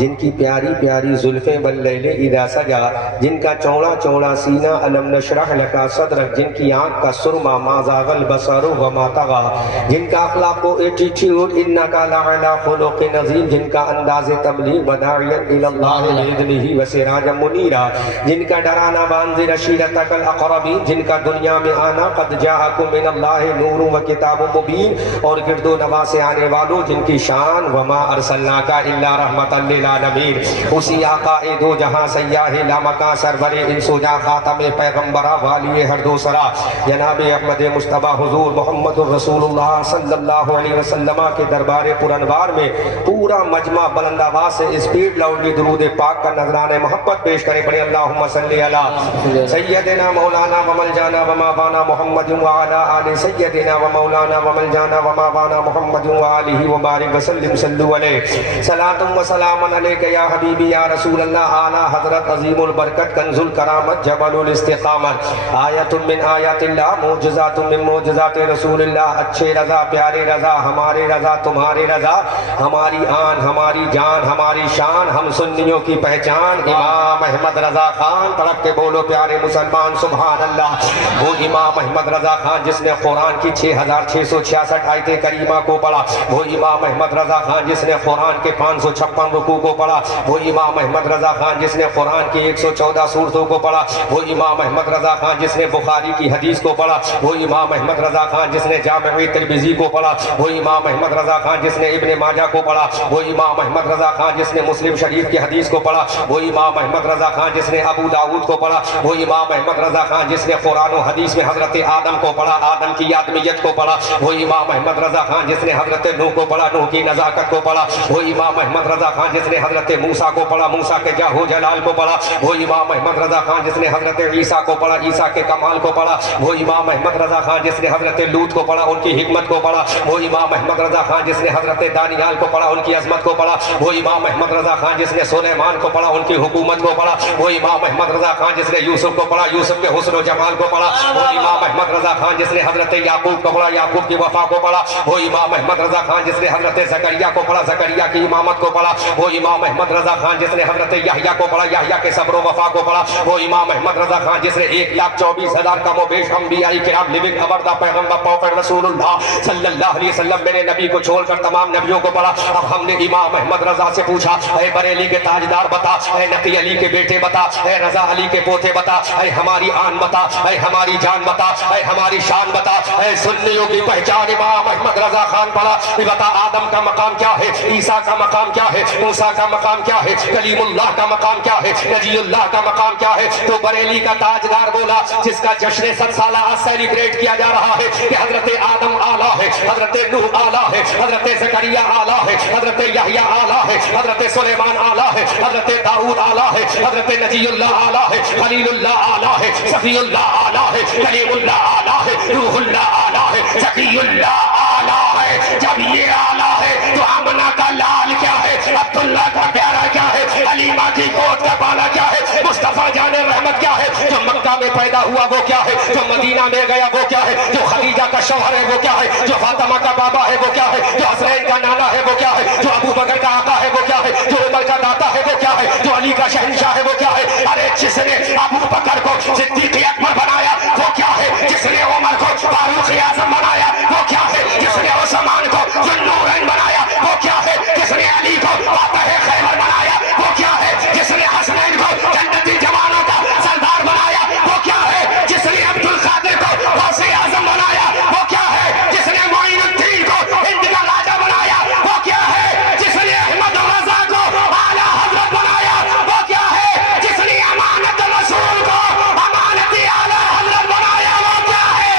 جن کی پیاری پیاری زلفیں واللیل اذا سجا، جن کا چوڑا چوڑا سینہ الم نشرح لکا صدرک، جن کی آنکھ کا سرما ما زاغ البصر وما طغى، جن کا اخلاق و ایٹیٹیوڈ انکا لعلی خلق عظیم، جن کا انداز تبلیغ وداعیا الی اللہ باذنہ وسراجا منیرا، جن کا ڈرانا وانذر عشیرتک الاقربین، جن کا دنیا میں آنا قد جاءکم من اللہ نور و کتاب مبین، اور گرد و نواح سے آنے والوں جن کی شان وما ارسلناک الا رحمتا للعالمین، اسی آقا دو جہاں سیاہ لامکاں سرور انس و جاں خاتم پیغمبرہ والی ہر دو سرا جناب احمد مصطفیٰ حضور محمد الرسول اللہ صلی اللہ علیہ وسلم کے دربار پرانوار میں پورا مجمع بلند آواز سے اسپیڈ لاؤڈلی درود پاک کا نذرانہ محبت پیش کریں، پڑھیں اللہم صلی علی سیدنا مولانا وملجانا ومابانا محمد وعلی آل سیدنا ومولانا وملجانا ومابانا محمد وآلہ وبارک وسلم صلو علیہ صلاۃ و سلام علیک یا حبیبی یا رسول اللہ، اعلیٰ حضرت عظیم البرکت کنز الکرامت جبل الاستقامت، آیت من آیات اللہ معجزات من معجزات رسول اللہ، اچھے رضا پیارے رضا ہمارے رضا تمہارے رضا، ہماری آن ہماری جان ہماری شان، ہم سنیوں کی پہچان امام احمد رضا خان، تڑپ کے بولو پیارے مسلمان سبحان اللہ۔ وہ امام احمد رضا خان جس نے قرآن کی 6666 آیت کریمہ کو پڑھا، وہ امام احمد رضا خان جس نے قرآن کے 556 رکوع کو پڑھا، وہ امام احمد رضا خان جس نے قرآن کی 114 سورتوں کو پڑھا، وہ امام احمد رضا خان جس نے بخاری کی حدیث کو پڑھا، وہ امام احمد رضا خان جس نے جامع ترمذی کو پڑھا، وہ امام احمد رضا خان جس نے ابن ماجہ کو پڑھا، وہ امام احمد رضا خان جس نے مسلم شریف کی حدیث کو پڑھا، وہ امام احمد رضا خان جس نے ابو داؤد کو پڑھا، وہ امام احمد رضا خان جس نے قرآن و حدیث میں حضرت آدم کو پڑھا، آدم کی آدمیت کو پڑھا، وہ امام احمد رضا خان جس نے حضرت نوح کو پڑھا، نوح کی نزاکت کو پڑھا، وہ امام احمد رضا خان جس نے حضرت موسیٰ کو پڑھا، موسیٰ کے جاہ و جلال کو پڑھا، وہ امام احمد رضا خان جس نے حضرت عیسیٰ کو پڑھا، عیسیٰ کے کمال کو پڑھا، وہ امام احمد رضا خان جس نے حضرت لوط کو پڑھا، ان کی حکمت کو پڑھا، وہ امام احمد رضا خان جس نے حضرت دانیال کو پڑھا، ان کی عظمت کو پڑھا، وہ امام احمد رضا خان جس نے سلیمان کو پڑھا، ان کی حکومت کو پڑھا، وہ امام احمد رضا خان جس نے یوسف کو پڑھا، یوسف کے حسن و جمال کو پڑھا، وہ امام احمد رضا خان جس نے حضرت یعقوب کو پڑھا، یعقوب کی وفا کو پڑھا، وہ امام احمد رضا خان جس نے حضرت زکریا کو پڑھا، زکریا کی امامت کو پڑھا، وہ امام احمد رضا خان جس نے حضرت یحییٰ کو پڑھا، یحییٰ کے صبر و وفا کو پڑھا، وہ امام احمد رضا خان جس نے 1,24,000 کم و بیش انبیاء کرام لیونگ ابردہ پیغمبر پروفیٹ رسول اللہ صلی اللہ علیہ وسلم میرے نبی کو چھوڑ کر تمام نبیوں کو پڑھا۔ اب ہم نے امام احمد رضا سے پوچھا، اے بریلی کے تاجدار بتا، اے نقی علی کے بیٹے بتا، اے رضا علی کے پوتے بتا، اے ہماری آن بتا، اے ہماری جان بتا، اے ہماری شان بتا، اے سنیوں کی پہچان امام احمد رضا خان پڑھا، بتا آدم کا مقام کیا ہے، عیسیٰ کا مقام کیا ہے، موسیٰ کا مقام کیا ہے، کلیم اللہ کا مقام کیا ہے، نجی اللہ کا مقام کیا ہے۔ تو بریلی کا تاجدار بولا جس کا جشن 100 سالہ سیلیبریٹ کیا جا رہا ہے کہ حضرت آدم اعلیٰ ہے، حضرت نوح اعلیٰ ہے، حضرت زکریا اعلیٰ ہے، حضرت یحییٰ اعلیٰ ہے، حضرت سلیمان اعلیٰ ہے، حضرت داؤد اعلیٰ ہے، حضرت نجی اللہ اعلیٰ ہے، خلیل اللہ اعلیٰ ہے، صفی اللہ اعلیٰ ہے، کلیم اللہ اعلیٰ ہے، روح اللہ اعلیٰ ہے، زکی اللہ اعلیٰ ہے۔ جب یہ اعلیٰ ہے تو آمنہ کا لال کیا ہے، عبداللہ کا پیارا کیا ہے، حلیمہ کی گود کا بالا کیا ہے، مصطفیٰ جان رحمت کیا ہے، جو مکہ میں پیدا ہوا وہ کیا ہے، جو مدینہ میں گیا وہ کیا ہے، جو خدیجہ کا شوہر ہے وہ کیا ہے، جو فاطمہ کا بابا ہے وہ کیا ہے، جو حسنین کا نانا ہے وہ کیا ہے، جو ابو بکر کا آقا ہے وہ کیا ہے، جو عمر کا داتا ہے وہ کیا ہے، جو علی کا شہنشاہ ہے وہ کیا ہے۔ ارے جس نے ابو بکر کو صدیق اکبر بنایا وہ کیا ہے، جس نے عمر کو فاروق اعظم بنایا وہ کیا ہے، جس نے عثمان کو ذو النورین بنایا وہ کیا ہے، جس نے علی کو فاتح خیبر بنایا وہ کیا ہے، جس نے حسنین کو جنتی جوانوں کا سردار بنایا وہ کیا ہے، جس نے عبد القادر کو غوث اعظم بنایا وہ کیا ہے، جس نے معین الدین کو ہند کا راجا بنایا وہ کیا ہے، جس نے احمد رضا کو اعلیٰ حضرت بنایا وہ کیا ہے، جس نے امانت رسول کو امانت اعلیٰ حضرت بنایا وہ کیا ہے۔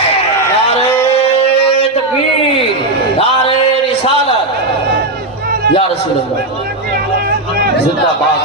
نعرہ تکبیر، نعرہ رسالت، یا رسول اللہ زندہ باد،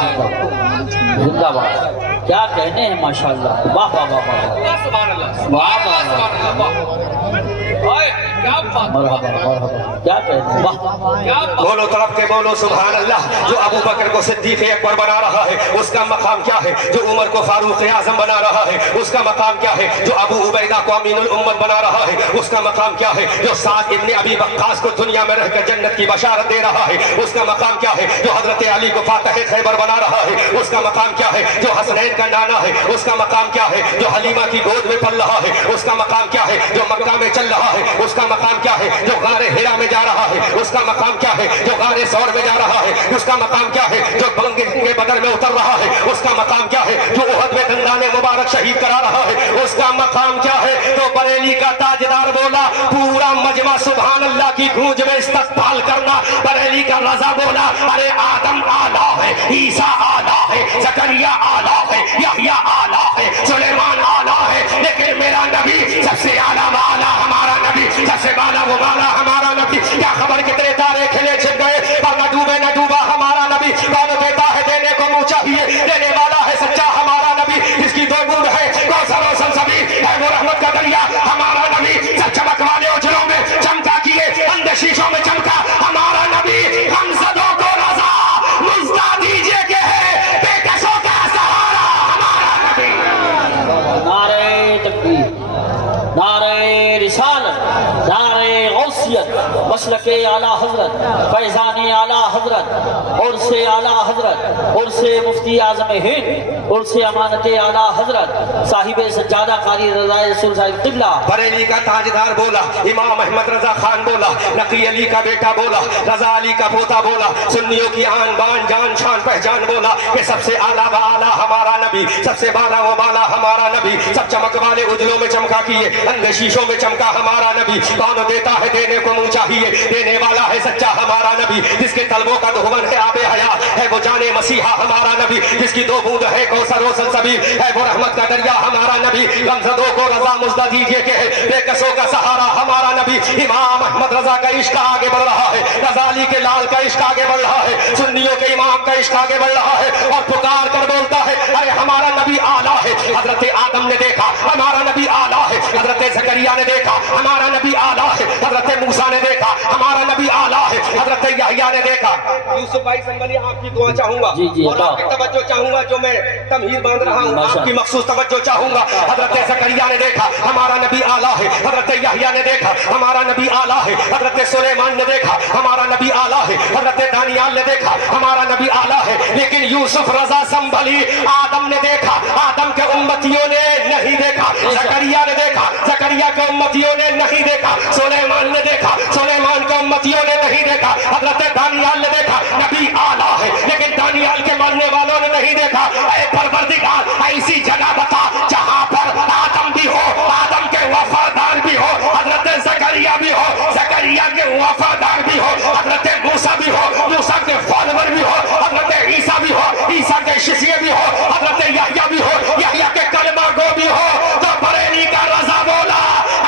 زندہ باد، کیا کہنے ہیں ماشاءاللہ، واہ واہ واہ واہ، واہ واہ واہ۔ ओए, क्या बात, मरहबा मरहबा, क्या कहते हैं, वाह, क्या बात। बोलो तड़प के बोलो सुभान अल्लाह। जो अबू बकर को सिद्दीक अकबर बना रहा है उसका मकाम क्या है? जो उमर को फारूक आजम बना रहा है उसका मकाम क्या है? जो अबू उबैदा को अमीनुल उम्मत बना रहा है उसका मकाम क्या है? जो साद इब्ने अबी वक्कास को दुनिया में रहकर जन्नत की बशारत दे रहा है उसका मकाम क्या है? जो हजरत अली को फातह खैबर बना रहा है उसका मकाम क्या है? जो हसनैन का नाना है उसका मकाम क्या है? जो हलीमा की गोद में पल रहा है उसका मकाम क्या है? जो मक्का में चल रहा है उसका मकाम क्या है? जो गारे हिरा में जा रहा है उसका मकाम क्या है? जो गारे सौर में जा रहा है उसका मकाम क्या है? जो बंगे बदर में उतर रहा है उसका मकाम क्या है? जो उहद में दंदाने मुबारक शहीद करा रहा है उसका मकाम क्या है? तो बरेली का ताजदार बोला, पूरा मजमा सुभान अल्लाह की गूंज में इस्तकबाल करना। बरेली का रजा बोला, अरे आदम आला है, ईसा आला है, जकरिया आला है, यहया आला है, सुलेमान आला है, लेकिन मेरा नबी सबसे आला वाला हमारा नबी, सबसे बाला वो वाला हमारा नबी। क्या खबर कितने तारे खिले छिप गए और न डूबे न डूबा हमारा नबी। कौन देता है देने को मुंह चाहिए, देने वाला है सच्चा हमारा नबी। जिसकी दो बूंद है कौसर और सलसबील है वो रहमत का दरिया हमारा नबी। सब चमक वाले उजलों में चमका किए, अंधे शीशों में चमका हमारा नबी। हम सदों को रजा मुझदा दीजिए के है बेकसों का सहारा हमारा नबी। नारे तकबीर, नारे रिसालत, नारे गौसियत, मसलके आला हजरत, फैजानी आला हजरत, और से आला हजरत, और से मुफ्ती आजम हिंद, और से अमानत आला हजरत, साहिब सज्जादा कारी रज़ा रसूल साहिब क़िबला। बरेली का ताजदार बोला, इमाम अहमद रजा खान बोला, नकी अली का बेटा बोला, रजा अली का पोता बोला, सुन्नियों की आन बान जान शान पहचान बोला कि सबसे आला व आला हमारा नबी, सबसे बाला वो बाला हमारा नबी। सब चमक वाले उजलों में चमका किए, अंधे शीशों में चमका हमारा नबी। कौन देता है देने को मुंह चाहिए, देने वाला है सच्चा हमारा नबी। जिसके तलबों का दुश्मन है आबे हयात है वो जाने मसीहा हमारा नबी। जिसकी दो बूंद है कौसर और सलसबील है वो रहमत का दरिया हमारा नबी। गमज़दों को रजा मुज़दा दीजिए के है बेकसों का सहारा हमारा नबी। इमाम अहमद रजा का इश्क आगे बढ़ रहा है, रजा अली के लाल का इश्क आगे बढ़ रहा है, सुन्नियों के इमाम का इश्क आगे बढ़ रहा है और पुकार कर बोलता है, अरे हमारा नबी आला है। हजरत आदम ने देखा हमारा नबी आला है, हजरत जकरिया ने देखा हमारा नबी आला है, हजरत मूसा ने देखा हमारा नबी आला है, हजरत यहया ने देखा। यूसुफ भाई संभली आपकी दुआ चाहूंगा और आपकी तवज्जो चाहूंगा, जो मैं तमहीर बांध रहा हूँ आपकी मखसूस तवज्जो चाहूंगा। हजरत जकरिया ने देखा हमारा नबी आला है, हजरत यहया ने देखा हमारा नबी आला है, हजरत सुलेमान ने देखा हमारा नबी आला है, हजरत दानियाल ने देखा हमारा नबी आला है। लेकिन यूसुफ रजा संभली आदम ने देखा, आदम के उम्मतियों ने नहीं देखा। जकरिया ने देखा, जकरिया के उम्मतियों ने नहीं देखा। सुलेमान ने देखा, सुलेमान के उम्मतियों ने नहीं देखा। हजरत दानियाल ने देखा नबी आला है, लेकिन दानियाल के मानने वालों ने नहीं देखा। ऐ परवरदिगार ऐसी जगह बता जहां पर आदम भी हो, आदम के वफादार भी हो, हजरत जकरिया भी हो, जकरिया के वफादार भी हो, हजरत मूसा भी हो, मूसा के फॉलोवर भी हो, हजरत ईसा भी हो, ईसा के शिष्य भी हो, हजरत यहया भी हो, यहया के कलमा गो भी हो। तो बरेली का रजा बोला,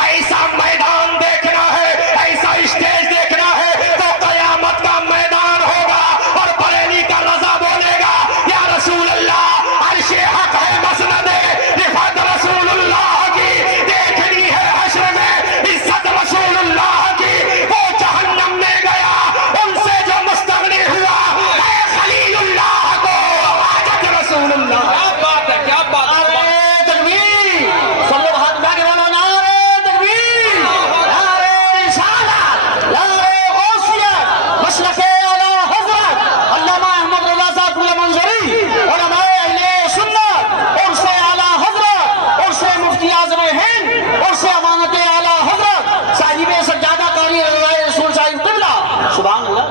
ऐसा मैदान देखना है, ऐसा स्टेज देखना है तो कयामत का मैदान होगा। और बरेली का रजा बोलेगा, या रसूल अल्लाह अर्शे हक है मसनदे रिफत रसूलुल्लाह की, देखनी है हश्र में इज्जत रसूलुल्लाह की। वो जहन्नम में गया उनसे जो मुस्तगनी हुआ, ऐ खलीलुल्लाह को हाजत रसूलुल्लाह। क्या बात है, क्या बात है। नारे तकबीर, सब लोग हाथ उठा के बोलो नारे तकबीर, नारे रिसालत, नारे गौसियत, मसलके आला हजरत, अल्लामा अहमद रजा साहब मंजरी, उलमाए अहले सुन्नत, और से आला हजरत, और से मुफ्ती आजम हिंद, और से अमानत आला हजरत, साहिब सज्जादा कारी रज़ा रसूल साहिब क़िबला। सुभान अल्लाह।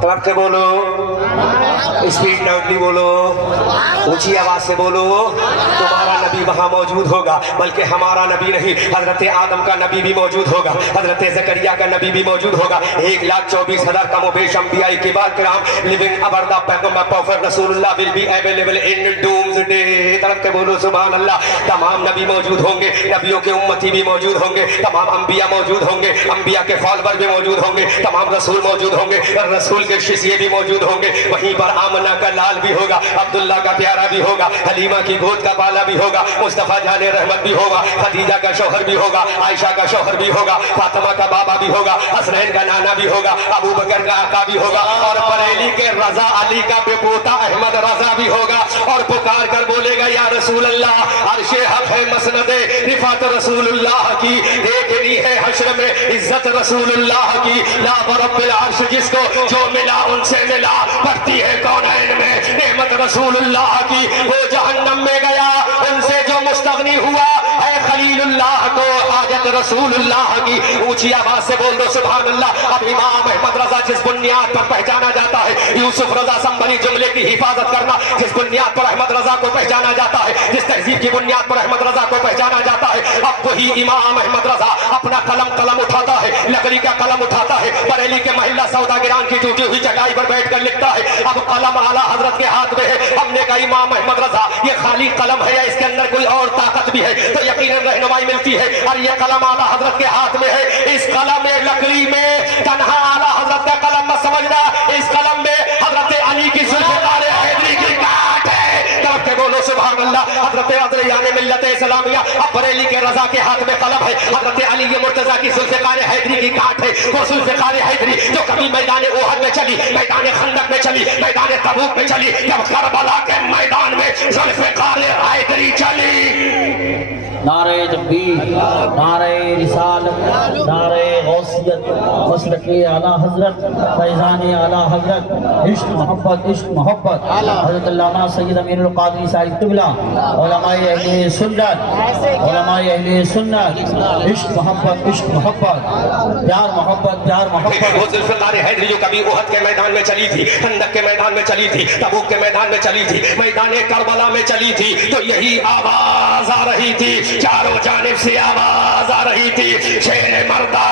तड़प के बोलो, स्पीड लाउडली बोलो, ऊंची आवाज से बोलो। तुम्हारा नबी वहां मौजूद होगा, बल्कि हमारा नबी नहीं, हजरत आदम का नबी भी मौजूद होगा, हजरत जकरिया का नबी भी मौजूद होगा। 1,24,000 कम बेश अंबिया के बाद किराम लिविंग अबर द पैगंबर प्रॉफेट रसूलुल्लाह will be available in doomsday. तड़प के बोलो सुभान अल्लाह। तमाम नबी मौजूद होंगे, नबियों के उम्मती भी मौजूद होंगे, तमाम अंबिया मौजूद होंगे, अंबिया के फॉलोवर भी मौजूद होंगे, तमाम रसूल मौजूद होंगे, रसूल के शिष्य भी मौजूद होंगे। वहीं पर आमना का लाल भी होगा, अब्दुल्ला का प्यारा भी होगा, हलीमा की गोद का बाला भी होगा, मुस्तफा जाने रहमत भी होगा, खदीजा का शौहर भी होगा, आयशा का शौहर भी होगा, फातिमा का बाबा भी होगा, हसनैन का नाना भी होगा, अबू बकर का आका भी होगा, और बरेली के रजा अली का बेपोता अहमद रजा भी होगा। और पुकार कर बोलेगा या रसूल अल्लाह, अर्शे हक है मसनदे रिफात रसूलुल्लाह की, देखनी है हश्र में इज्जत रसूलुल्लाह की। ला बरब्बिल अर्श जिसको जो मिला उनसे मिला, बढ़ती है कौनैन में नेमत रसूलुल्लाह की। वो जहन्नम में गया उनसे जो मुस्तगनी हुआ है खलीलुल्लाह को हाजत रसूलुल्लाह की। ऊंची आवाज से बोल दो सुभान अल्लाह। अब इमाम अहमद रजा जिस बुनियाद पर पहचाना जाता है, यूसुफ रजा संभली जुमले की हिफाजत करना जिस बुनियाद पर अहमद रजा को पहचाना जाता है, जिस तहजीब की बुनियाद पर अहमद रजा को पहचाना जाता है, अब वही इमाम अहमद रजा अपना कलम उठाता है, लकड़ी का कलम उठाता है, बरेली के महिला सौदागिरान की टूटी हुई चटाई पर बैठकर लिखता है। अब कलम आला हजरत के हाथ में है। हमने कहा इमाम अहमद रजा ये खाली कलम है या इसके अंदर कोई और ताकत भी है? तो यकीनन रहनुमाई मिलती है। और ये कलम आला हजरत के हाथ में है। इस कलम में लकड़ी में तन्हा आला हजरत का कलम मत समझना, इस कलम में हजरत अली की जुल्फ़िकार हैदरी की काट है। कब के बोलो सुभान अल्लाह। हजरत अदरियान मिल्लत इस्लामिया अब बरेली के रजा के हाथ में कलम है। हजरत अली मुर्तजा की जुल्फ़िकार हैदरी की काट है। वो जुल्फ़िकार हैदरी जो कभी मैदान ओहद में चली, मैदान खंदक में चली, मैदान तबूक में चली, जब करबला के मैदान में जुल्फ़िकार हैदरी चली। नारे तकबीर, नारे रिसालत, नारे गौसियत, मसलके आला हजरत, फैज़ान आला हजरत, इश्क मोहब्बत हजरत अल्लामा सैयद अमीरुल क़ादरी साहिब क़िबला, उलमाए अहले सुन्नत, इश्क मोहब्बत, प्यार मोहब्बत। वो जुल्फ़िकार हैदरी जो कभी ओहद के मैदान में चली थी, खंदक के मैदान में चली थी, तबूक के मैदान में चली थी, मैदान करबला में चली थी, तो यही आवाज आ रही थी, चारों जानिब से आवाज आ रही थी। शेर मर्दा,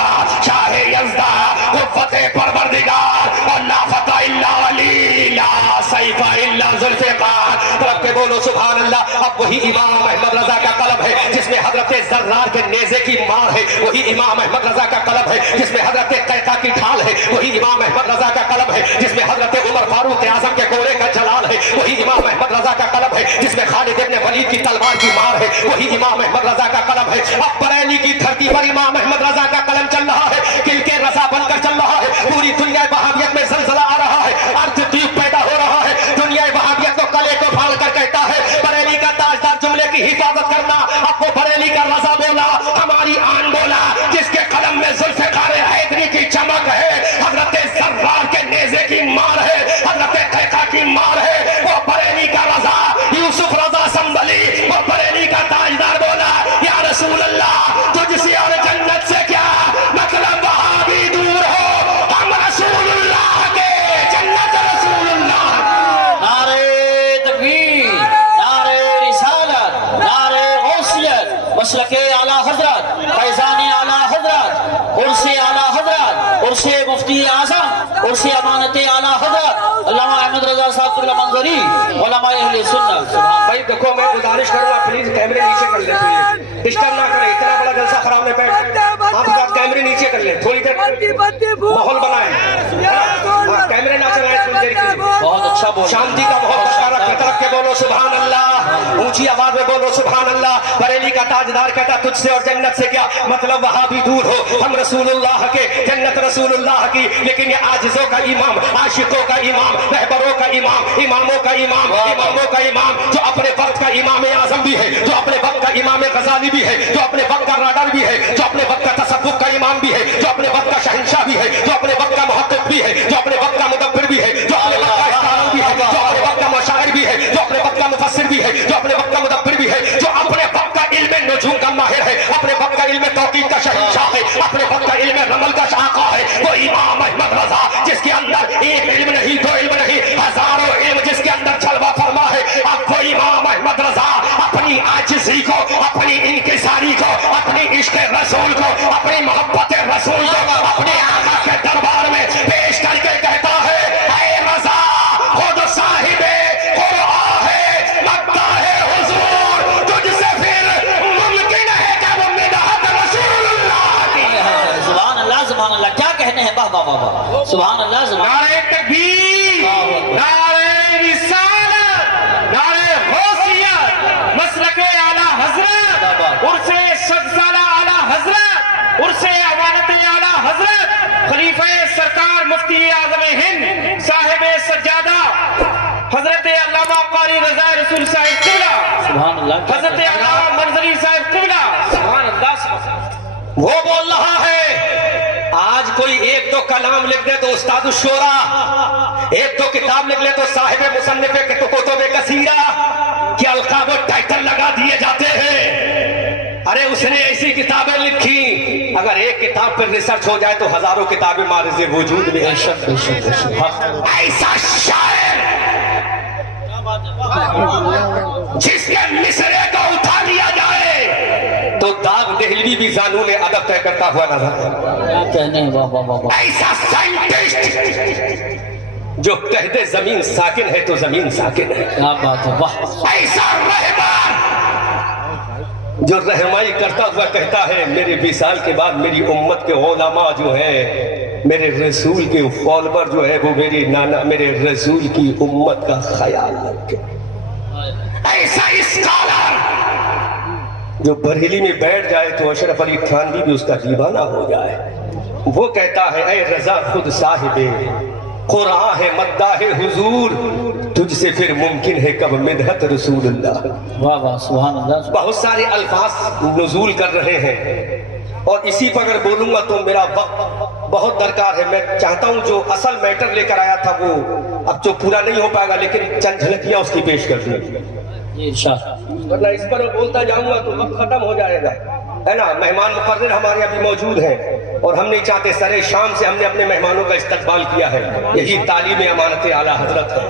शाहे यज़दा, क़ुव्वते परवरदिगार, और ला फता इल्ला अली, ला सैफा इल्ला ज़ुल्फ़िकार। तरफ के बोलो सुभान अल्लाह। अब वही इमाम अहमद रजा का कलम है जिसमें हजरत ज़र्रार के नेज़े की मार है। वही इमाम अहमद रजा का कलम है जिसमें हजरत कैका की ढाल है। वही इमाम अहमद रजा का कलम है जिसमें हजरत उमर फारूक आज़म के घोड़े का जलाल है। वही इमाम अहमद रजा का कलम है जिसमें खालिद इब्न वलीद की तलवार की मार है। वही इमाम अहमद रजा का कलम है। अब बरेली की धरती पर इमाम अहमद रजा का कलम चल रहा है, किल के रजा बनकर चल रहा है। पूरी दुनिया वहाबियत में ज़लज़ला आ रहा है, अर्धद्वीप पैदा हो रहा है। दुनिया वहाबियत को कले को फाड़ कर कहता है बरेली का ताजदार जुमले की हिफाजत करना। अब वो बरेली का रजा बोला, हमारी आन बोला, जिसके कलम में जुल्फ़िकार हैदरी की चमक है, हजरत ज़र्रार के नेज़े की मार है, हजरत कैका की मार है। वो बरेली का रजा यूसुफ रजा संभली, वो बरेली का ताजदार बोला या रसूल अल्लाह तुझसे और जन्नत से क्या मतलब, वहां भी दूर हो, हम रसूलुल्लाह के, जन्नत रसूलुल्लाह। नारे तकबीर, नारे रिसालत, नारे गौसियत, मसलके आला हजरत, फैज़ान आला हजरत, उर्से आला हजरत, उर्से मुफ्ती आज़म, उर्से अमानत आला हजरत अल्लामा अहमद रजा साहब क़िबला मंज़री, उलमाए अहले सुन्नत। भाई देखो मैं गुजारिश करूंगा प्लीज कैमरे नीचे कर ले, प्लीज डिस्टर्ब ना करें, इतना बड़ा जलसा खराब में बैठ आप कैमरे नीचे कर ले, थोड़ी देर माहौल बनाए, कैमरे ना चलाएं थोड़ी देर के लिए। बहुत अच्छा बोल, शांति का माहौल बरकरार रख, तरफ के बोलो सुभान अल्लाह, ऊंची आवाज में बोलो सुभान अल्लाह। बरेली का ताजदार कहता तुझसे और जन्नत से क्या मतलब, वहां भी दूर हो, हम रसूलुल्लाह के, जन्नत रसूलुल्लाह की। लेकिन ये आजिजों का इमाम, आशिकों का इमाम, रहबरों का इमाम, इमामों का इमाम, इमामों का इमाम, जो अपने वक्त का इमाम आजम भी है, जो अपने वक्त का इमाम गजाली भी है, जो अपने वक्त का राडर भी है, जो अपने वक्त का तसव्वुफ का इमाम भी है, जो अपने वक्त का शहंशाह भी है, जो अपने वक्त का मुहद्दिस भी है, जो अपने वक्त का मुदब्बिर भी है, जो अपने वक्त का इख्तियार भी है, जो अपने वक्त का मुशाइर भी है, जो अपने वक्त का मुफस्सिर भी है, जो अपने वक्त का मुदब्बिर भी है, जो अपने वक्त का इल्म नुजूम का माहिर है, अपने वक्त का इल्म तौकीद का शहंशाह है, अपने वक्त का इल्म रमल का शाखा है, वो इमाम अहमद रजा जिसके अंदर एक इल्म नहीं, दो इल्म नहीं, हजारों इल्म जिसके अंदर जलवा फरमा है। अब वो इमाम अहमद रजा अपनी आजिज़ी को, अपनी इंकिसारी को, अपनी इश्क़ रसूल को, अपनी मोहब्बत रसूल को अपने आका के दरबार में पेश करके कहता है, ऐ रजा खुद साहिबे कुरआन है, लगता है हुजूर तुझसे फिर मुमकिन है कि वो मिदहत रसूलुल्लाह की। सुभान अल्लाह, क्या कहने हैं, वाह वाह वाह, सुभान अल्लाह। नारे तकबीर, नारे रसूल साहिब किबला, सुभान अल्लाह। हजरत अल्लामा मंजरी साहिब किबला, सुभान अल्लाह। वो बोल रहा है आज कोई एक दो कलाम लिख दे तो उस्ताद शोरा, एक दो किताब लिख ले तो साहिब मुसन्निफ के कुतुब कसीरा के अलकाब टाइटल लगा दिए जाते हैं। अरे उसने ऐसी किताबें लिखी, अगर एक किताब पर रिसर्च हो जाए तो हजारों किताबें मारिज़ वजूद में। ऐसा शायर जिसके मिसरे को उठा लिया जाए तो दाग दहलवी भी जानून अदब तय करता हुआ नजर। क्या कहने, वाह वाह वाह वाह। ऐसा साइंटिस्ट जो कहते जमीन साकिन है तो जमीन साकिन है। क्या बात है, वाह। ऐसा रहमान जो रहमाई करता हुआ कहता है मेरे विसाल के बाद मेरी उम्मत के उलमा जो है, मेरे रसूल के फॉलोवर जो है वो मेरी नाना मेरे रसूल की उम्मत का ख्याल रखे। ऐसा स्कॉलर जो बरेली में बैठ जाए तो अशरफ अली थानवी भी उसका दीवाना हो जाए। वो कहता है ऐ रजा खुद साहिबे कुरान है मद्दा है हुजूर, तुझसे फिर मुमकिन है कब मिदहत रसूलुल्लाह। वाह वाह, सुभान अल्लाह। बहुत सारे अल्फाज नुजूल कर रहे हैं और इसी पर अगर बोलूंगा तो मेरा वक्त बहुत दरकार है। मैं चाहता हूं जो असल मैटर लेकर आया था वो अब जो पूरा नहीं हो पाएगा, लेकिन चंद झलकियां उसकी पेश कर दी, वरना इस पर बोलता जाऊंगा तो वक्त खत्म हो जाएगा, है ना। मेहमान मुकर्रर हमारे अभी मौजूद हैं और हम नहीं चाहते सरे शाम से हमने अपने मेहमानों का इस्तकबाल किया है। यही तालीम अमानत आला हजरत है,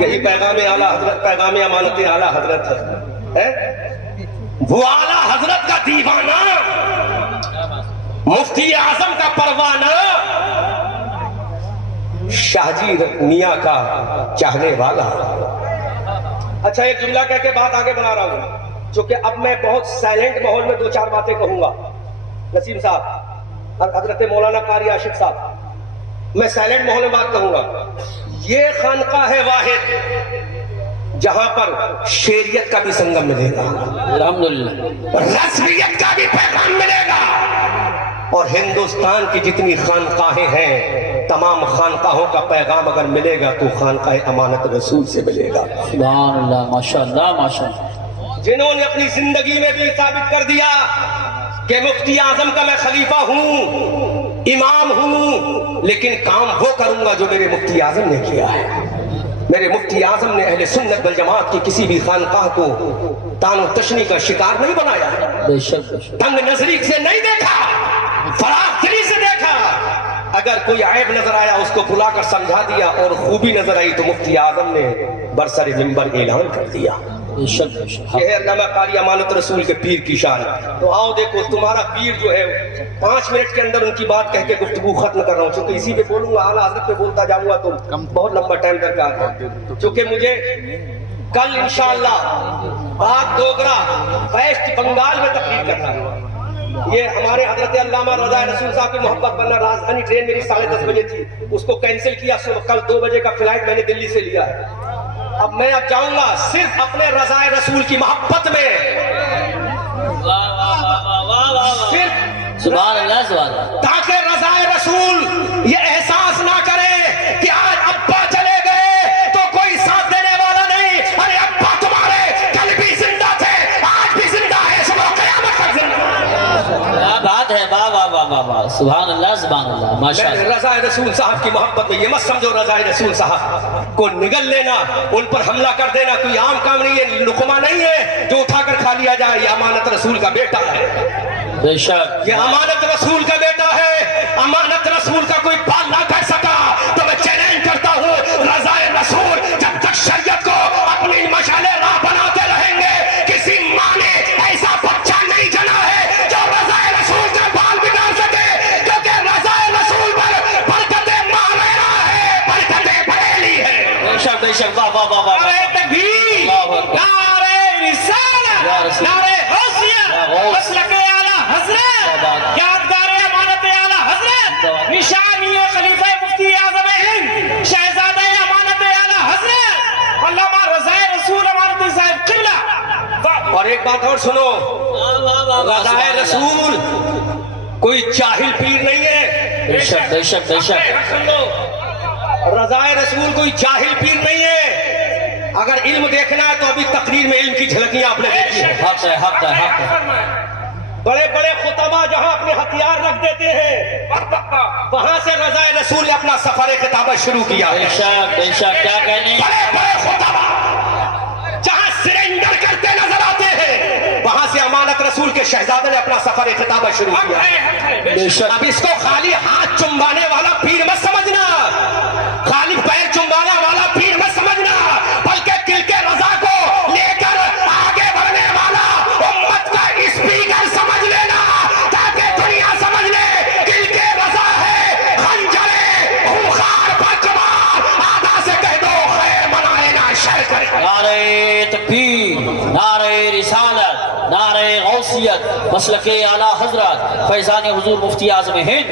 यही पैगाम आला हजरत पैगाम अमानत आला हजरत है। वो आला हजरत का दीवाना, मुफ्ती आजम का परवाना, शाहजी मियाँ का चाहने वाला। अच्छा एक जुमला कह के बात आगे बढ़ा रहा हूं, क्योंकि अब मैं बहुत साइलेंट माहौल में दो चार बातें कहूंगा। नसीम साहब और हजरत मौलाना कारी आशिक साहब, मैं साइलेंट माहौल में बात कहूंगा। ये खानका है वाहिद जहां पर शेरियत का भी संगम मिलेगा, अल्हम्दुलिल्लाह, रस्मियत का भी पैगाम मिलेगा। और हिंदुस्तान की जितनी खानकाहें हैं तमाम खानकाहों का पैगाम अगर मिलेगा तो खानकाह अमानत रसूल से मिलेगा। सुभान अल्लाह, माशाअल्लाह माशाअल्लाह। जिन्होंने अपनी जिंदगी में भी साबित कर दिया कि मुफ्ती आजम का मैं खलीफा हूं, इमाम हूं, लेकिन काम वो करूंगा जो मेरे मुफ्ती आजम ने किया है। मेरे मुफ्ती आजम ने अहले सुन्नत वल जमात की किसी भी खानकाह को तानो तशनी का शिकार नहीं बनाया, बेशक बेशक, तंग नजरी से नहीं देखा, फराग दिली से देखा। अगर कोई ऐब नजर आया उसको बुलाकर समझा दिया और खूबी नजर आई तो मुफ्ती आजम ने बरसर मिंबर ऐलान कर दिया। बेशक बेशक। ये है अल्लामा कारी अमानत रसूल के पीर की शान। तो आओ देखो तुम्हारा पीर जो है 5 मिनट के अंदर उनकी बात कह के गुफ्तगू खत्म कर रहा हूँ, क्योंकि इसी पे बोलूंगा आला हजरत पे बोलता जाऊंगा तो बहुत लंबा टाइम दरकार है। क्योंकि मुझे कल इंशाअल्लाह बाग डोगरा वेस्ट बंगाल में तकरीर करना है। ये हमारे हजरत अल्लामा रज़ा रसूल साहब की मोहब्बत बनना, राजधानी ट्रेन मेरी 10:30 बजे थी, उसको कैंसिल किया। कल 2 बजे का फ्लाइट मैंने दिल्ली से लिया है। अब मैं अब जाऊंगा सिर्फ अपने रज़ाए रसूल की मोहब्बत में, सिर्फ सुभान अल्लाह सुभान अल्लाह। ताकि रज़ाए रसूल ये एहसास ना करे कि आज अब्बा चले गए तो कोई साथ देने वाला नहीं। अरे अब्बा तुम्हारे कल भी जिंदा थे, आज भी जिंदा है, सुबह क़यामत तक जिंदा। क्या बात है, वाह वाह वाह वाह वाह, सुभान अल्लाह माशाअल्लाह। रज़ाए रसूल साहब की मोहब्बत में ये मत समझो रज़ाए रसूल साहब को निगल लेना, उन पर हमला कर देना कोई आम काम नहीं है, लुकमा नहीं है जो उठाकर खा लिया जाए। ये अमानत रसूल का बेटा है, बेशक ये अमानत रसूल का बेटा है। अमानत रसूल का कोई पाल ना कर सका तो मैं चैलेंज करता हूँ, रज़ाए रसूल जब तक शरीयत को अपनी मशाले राह बनाते रहेंगे, किसी माँ ने ऐसा बच्चा नहीं जना है जो रज़ाए रसूल का बाल बिगाड़ सके, क्योंकि रज़ाए रसूल पर बरकते मारेरा है, बरकते बरेली है। बेशक बेशक, वाह वाह वाह वाह। नारे तकबीर, नारे रिसालत, नारे गौसियत, मसलके आला हज़रत, यादगारे अमानत आला हज़रत, निशानी खलीफा मुफ्ती आज़म हिंद, शहजादे अमानत आला हज़रत, अल्लामा रज़ाए रसूल अमानत साहिब क़िबला। और एक बात और सुनो, रज़ाए रसूल कोई जाहिल पीर नहीं है। बेशक बेशक बेशक। सुन लो, रज़ाए रसूल कोई जाहिल पीर नहीं है। अगर इल्म देखना है तो अभी तकरीर में इल्म की झलकियां आपने देखी है। حق ہے حق ہے حق ہے बड़े बड़े खुतबा जहां अपने हथियार रख देते हैं वहां से रज़ाए रसूल ने अपना सफर खिताबत शुरू किया है। بے شک بے شک کیا کہنے बड़े बड़े खुतबा जहां सरेंडर करते नजर आते हैं वहां से अमानत रसूल के शहजादे ने अपना सफर खिताबत शुरू किया है। بے شک अब इसको खाली हाथ चुम्बाने वाला पीर मत समझना, खाली पैर चुम्बाने वाला पीर मत समझना, बल्कि दिल के रजा को लेकर आगे बढ़ने वाला उम्मत का स्पीकर समझ लेना, ताकि दुनिया समझ ले दिल के रजा है खंजरे खूंखार बचवार आधा से कह दो खैर मनाए ना शर करे। نعرہ تکبیر، نعرہ رسالت، نعرہ غوثیت، مسلک اعلیٰ حضرت فیضان حضور مفتی اعظم ہند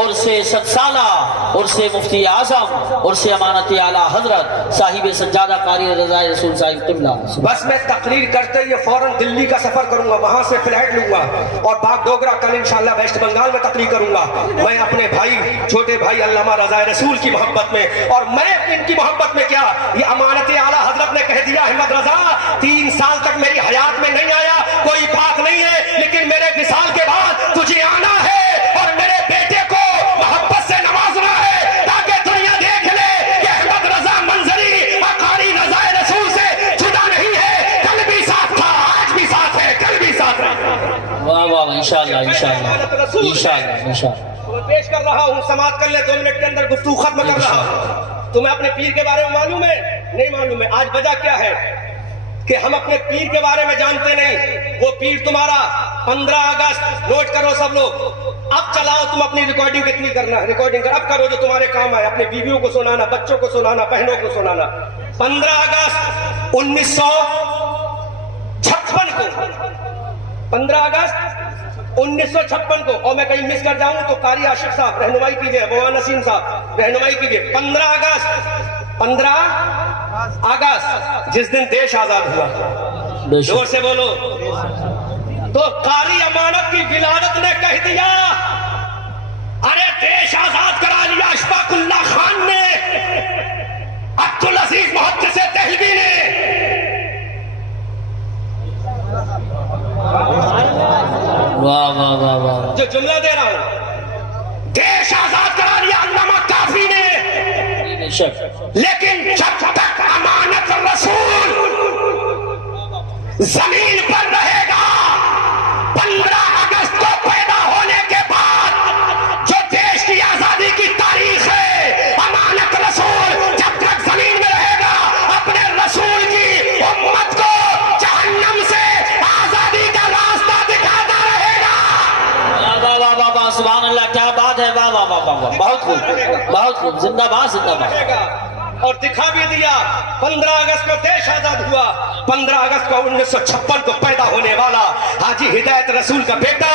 اور سے 7 سالہ اور سے مفتی اعظم اور سے امانت اعلیٰ حضرت صاحب سجادہ قاری رضا رسول صاحب قبلہ۔ بس میں تقریر کرتے ہی فوراً دلی کا سفر کروں گا، وہاں سے فلائٹ لوں گا اور باغ ڈوگرا کل انشاءاللہ ویسٹ بنگال میں تقریر کروں گا۔ میں اپنے بھائی چھوٹے بھائی علامہ رضا رسول کی محبت میں اور میں ان کی محبت میں کیا، یہ امانت اعلیٰ حضرت نے کہہ دیا احمد رضا 3 سال تک میری حیات میں نہیں آیا، کوئی بات نہیں ہے، لیکن میرے وصال کے بعد تجھے آنا ہے اور میرے بیٹے کو محبت سے نوازنا ہے تاکہ دنیا دیکھ لے کہ احمد رضا منظری قاری رضا رسول سے جدا نہیں ہے، کل بھی ساتھ تھا، آج بھی ساتھ ہے، کل بھی ساتھ رہے۔ واہ واہ انشاءاللہ انشاءاللہ انشاءاللہ انشاءاللہ۔ تو میں پیش کر رہا ہوں، سماعت کر لے، 2 منٹ کے اندر گفتگو ختم کر رہا ہوں۔ تمہیں اپنے پیر کے بارے میں معلوم ہے؟ نہیں معلوم ہے۔ آج وجہ کیا ہے کہ ہم اپنے پیر کے بارے میں جانتے نہیں۔ وہ پیر تمہارا 15 اگست نوٹ کرو سب لوگ، اب چلاؤ تم اپنی ریکارڈنگ کتنی کرنا ہے، ریکارڈنگ کر اب کرو جو تمہارے کام آئے، اپنی بیویوں کو سنانا، بچوں کو سنانا، بہنوں کو سنانا۔ 15 اگست 1956 کو 15 اگست 1956 کو، اور میں کہیں مس کر جاؤں تو قاری عاشق صاحب رہنمائی کیجئے، مولانا نسیم صاحب رہنمائی کیجئے۔ 15 اگست جس دن دیش آزاد ہوا، زور سے بولو، تو قاری امانت کی ولادت نے کہہ دیا ارے دیش آزاد کرا لیا اشفاق اللہ خان نے، عبدالعزیز محدث دہلوی نے، واہ واہ واہ واہ جو جملہ دے رہا ہوں، دیش آزاد کرا لیا علامہ کافی نے، بے شک لیکن جب تک امانت رسول زمین پر رہے گا، 15 اگست کو پیدا ہونے کے بعد جو دیش کی آزادی کی تاریخ ہے، امانت رسول جب تک زمین میں رہے گا اپنے رسول کی امت کو جہنم سے آزادی کا راستہ دکھاتا رہے گا۔ واہ واہ واہ واہ سبحان اللہ، کیا بات ہے، واہ واہ واہ واہ، بہت خوب بہت خوب، زندہ باد زندہ باد۔ اور دکھا بھی دیا 15 اگست کو دیش آزاد ہوا، 15 اگست کو 1956 کو پیدا ہونے والا حاجی ہدایت رسول کا بیٹا،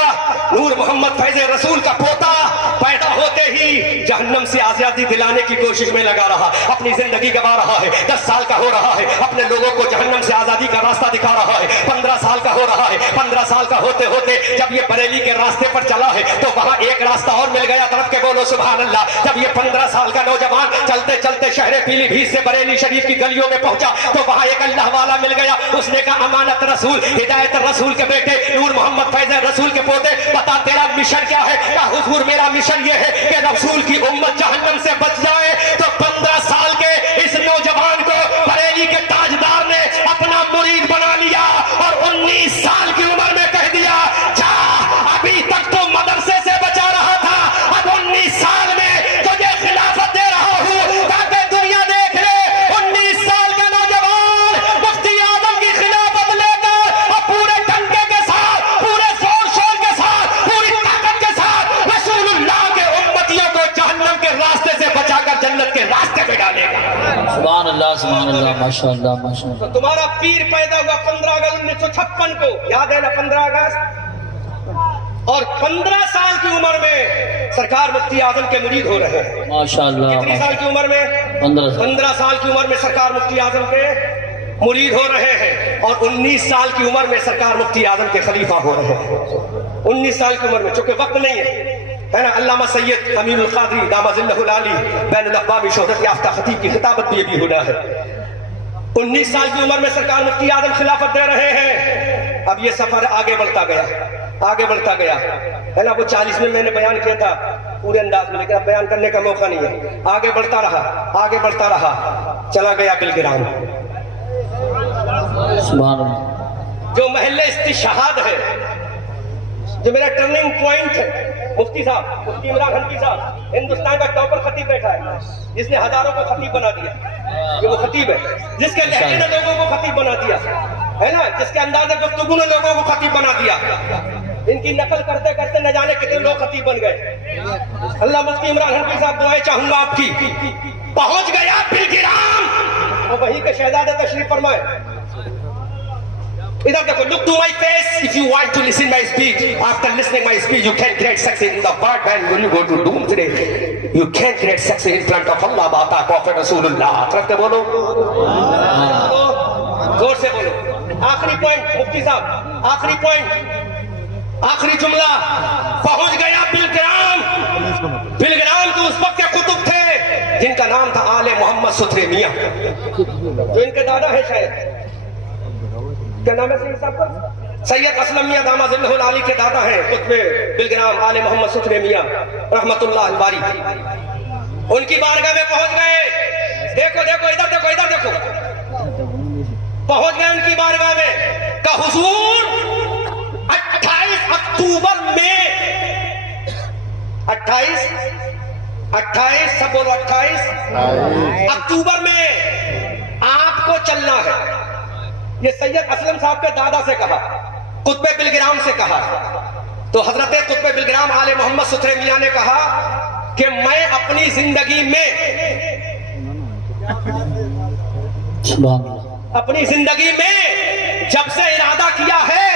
نور محمد فیض رسول کا پوتا، پیدا ہوتے ہی جہنم سے آزادی دلانے کی کوشش میں لگا رہا، اپنی زندگی گوا رہا ہے، 10 سال کا ہو رہا ہے، اپنے لوگوں کو جہنم سے آزادی کا راستہ دکھا رہا ہے، 15 سال کا ہو رہا ہے، 15 سال کا ہوتے ہوتے جب یہ بریلی کے راستے پر چلا ہے تو وہاں ایک راستہ اور مل گیا، طرف کے بولو سبحان اللہ۔ جب یہ 15 سال کا نوجوان چلتے چلتے شہر پیلی بھیت سے بریلی شریف کی گلیوں میں پہنچا تو وہاں ایک اللہ والا مل گیا، اس نے کہا امانت رسول ہدایت رسول کے بیٹے نور محمد فیض رسول کے پوتے، بتا تیرا مشن کیا ہے؟ کہا حضور میرا مشن یہ ہے کہ رسول کی امت جہنم سے بچ جائے۔ تو 15 سال کے اس نوجوان کو بریلی کے تاجدار نے اپنا مرید بنا لیا اور 19 سال کی عمر میں کہہ دیا جا، ابھی تک تو مدرسے سے بچا رہا تھا، اب 19 سال میں تجھے خلافت دے رہا ہوں تاکہ دنیا دیکھ لے 19 سال کا نوجوان مفتی اعظم کی خلافت لے کر اور پورے ڈنکے کے ساتھ، پورے زور شور کے ساتھ، پوری طاقت کے ساتھ رسول اللہ کے امتیوں کو جہنم کے راستے سے بچا کر جنت کے راستے پہ ڈالے گا۔ سبحان اللہ ماشاء اللہ ماشاء اللہ۔ تو تمہارا پیر پیدا ہوا 15 اگست 1956 کو، یاد ہے نا 15 اگست؟ اور 15 سال کی عمر میں سرکار مفتی اعظم کے مرید ہو رہے ہیں۔ ماشاء اللہ، کتنی سال کی عمر میں؟ 15 سال کی عمر میں سرکار مفتی اعظم کے مرید ہو رہے ہیں، اور 19 سال کی عمر میں سرکار مفتی اعظم کے خلیفہ ہو رہے ہیں۔ 19 سال کی عمر میں، چونکہ وقت نہیں ہے نا، علامہ سید امین القادری دامہ ظلہ العالی بین الاقوامی شہرت یافتہ خطیب کی خطابت بھی ابھی ہونا ہے۔ 19 साल की उम्र में सरकार मुफ्ती आजम खिलाफत दे रहे हैं। अब ये सफर आगे बढ़ता गया, आगे बढ़ता गया, है ना। वो 40 में मैंने बयान किया था पूरे अंदाज में, लेकिन अब बयान करने का मौका नहीं है। आगे बढ़ता रहा, आगे बढ़ता रहा, चला गया बिलगिराम। सुभान अल्लाह। जो महल्ले इस्तिशहाद है, जो मेरा टर्निंग पॉइंट है, मुफ्ती साहब, मुफ्ती इमरान हनफी साहब, हिंदुस्तान का टॉपर खतीब बैठा है, जिसने हजारों को खतीब बना दिया। ये वो खतीब है जिसके लहजे ने लोगों को खतीब बना दिया, है ना, जिसके अंदाज़े गुफ्तगू ने लोगों को खतीब बना दिया। इनकी नकल करते करते न जाने कितने लोग खतीब बन गए। अल्लाह मुफ्ती इमरान हनफी साहब दुआएं चाहूंगा आपकी। पहुंच गया बिलगिराम और वहीं के शहजादे तशरीफ फरमाए। इधर देखो, look to my face if you want to listen my speech. After listening my speech, you can't create success in the world when you go to doom today. You can't create success in front of Allah, बाता Prophet Rasulullah. तरफ के बोलो, जोर से बोलो। आखिरी point मुफ्ती साहब, आखिरी पॉइंट, आखिरी जुमला। पहुंच गया बिलगिराम। बिलगिराम तो उस वक्त के कुतुब थे जिनका नाम था आले मोहम्मद सुथरे मियां, जो इनके दादा है शायद। क्या नाम है सैयद साहब का? सैयद असलम मियां दामाद आली के दादा हैं कुतबे बिलगिराम आले मोहम्मद सुथरे मियां रहमतुल्लाह अलबारी। उनकी बारगाह में पहुंच गए। देखो देखो, इधर देखो, इधर देखो, पहुंच गए उनकी बारगाह में। का हुजूर 28 अक्टूबर में 28 सब बोलो, 28 अक्टूबर में आपको चलना है। ये सैयद असलम साहब के दादा से कहा, कुतबे बिलगिराम से कहा। तो हजरत कुतबे बिलगिराम आले मोहम्मद सुथरे मियां ने कहा कि मैं अपनी जिंदगी में, अपनी जिंदगी में जब से इरादा किया है,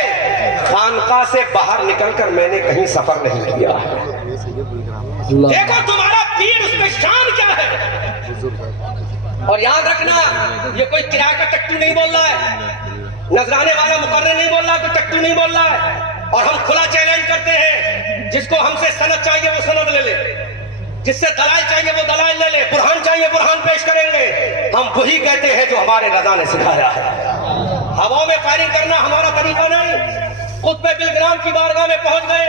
खानका से बाहर निकलकर मैंने कहीं सफर नहीं किया है। देखो तुम्हारा पीर, उसमें शान क्या है। और याद रखना, ये कोई किराए का टट्टू नहीं बोल रहा है, नजराने वाला मुकर्रर नहीं बोल रहा, कोई टट्टू नहीं बोल रहा है। और हम खुला चैलेंज करते हैं, जिसको हमसे सनद चाहिए वो सनद ले ले, जिससे दलाल चाहिए वो दलाल ले ले, बुरहान चाहिए बुरहान पेश करेंगे। हम वही कहते हैं जो हमारे रजा ने सिखाया है। हवाओं में फायरिंग करना हमारा तरीका नहीं। कुतबे बिलगिराम की बारगाह में पहुंच गए।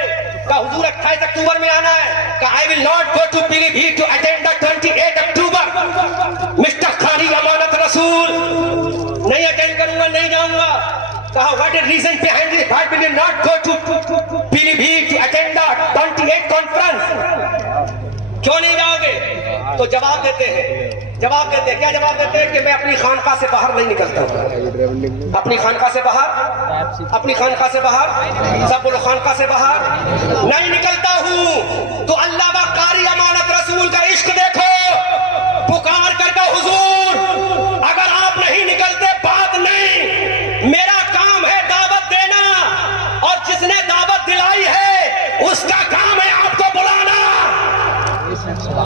का हुजूर 28 अक्टूबर में आना है। का I will not go to Pilibhit to attend the 28 October. Mister Khani Amanat Rasool, नहीं अटेंड करूंगा, नहीं जाऊंगा। कहा what is reason behind this, why will you not go to Pilibhit to attend the 28 conference, क्यों नहीं जाओगे? तो जवाब देते हैं, जवाब देते हैं, क्या जवाब देते हैं? कि मैं अपनी खानका से बाहर नहीं निकलता हूं। अपनी खानका से बाहर, अपनी खानका से बाहर, सब बोलो खानका से बाहर नहीं निकलता हूं। तो अल्लामा कारी अमानत रसूल का इश्क देखो, पुकार करके हुजूर अगर आप नहीं निकलते बात नहीं, मेरा काम है दावत देना, और जिसने दावत दिलाई है उसका काम है आपको बुलाना।